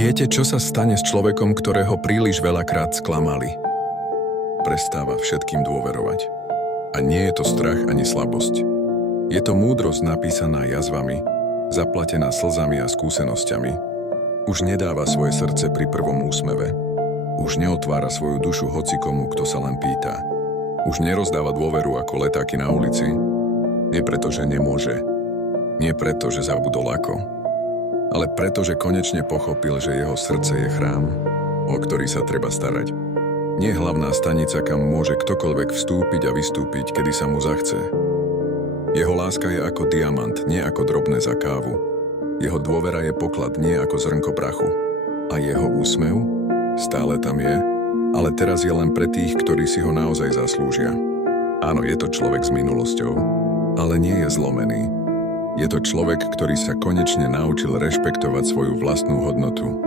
Viete, čo sa stane s človekom, ktorého príliš veľakrát sklamali? Prestáva všetkým dôverovať. A nie je to strach ani slabosť. Je to múdrosť napísaná jazvami, zaplatená slzami a skúsenosťami. Už nedáva svoje srdce pri prvom úsmeve. Už neotvára svoju dušu hocikomu, kto sa len pýta. Už nerozdáva dôveru ako letáky na ulici. Nie preto, že nemôže. Nie preto, že zabudol ako. Ale preto, že konečne pochopil, že jeho srdce je chrám, o ktorý sa treba starať. Nie hlavná stanica, kam môže ktokoľvek vstúpiť a vystúpiť, kedy sa mu zachce. Jeho láska je ako diamant, nie ako drobné za kávu. Jeho dôvera je poklad, nie ako zrnko prachu. A jeho úsmev stále tam je, ale teraz je len pre tých, ktorí si ho naozaj zaslúžia. Áno, je to človek s minulosťou, ale nie je zlomený. Je to človek, ktorý sa konečne naučil rešpektovať svoju vlastnú hodnotu.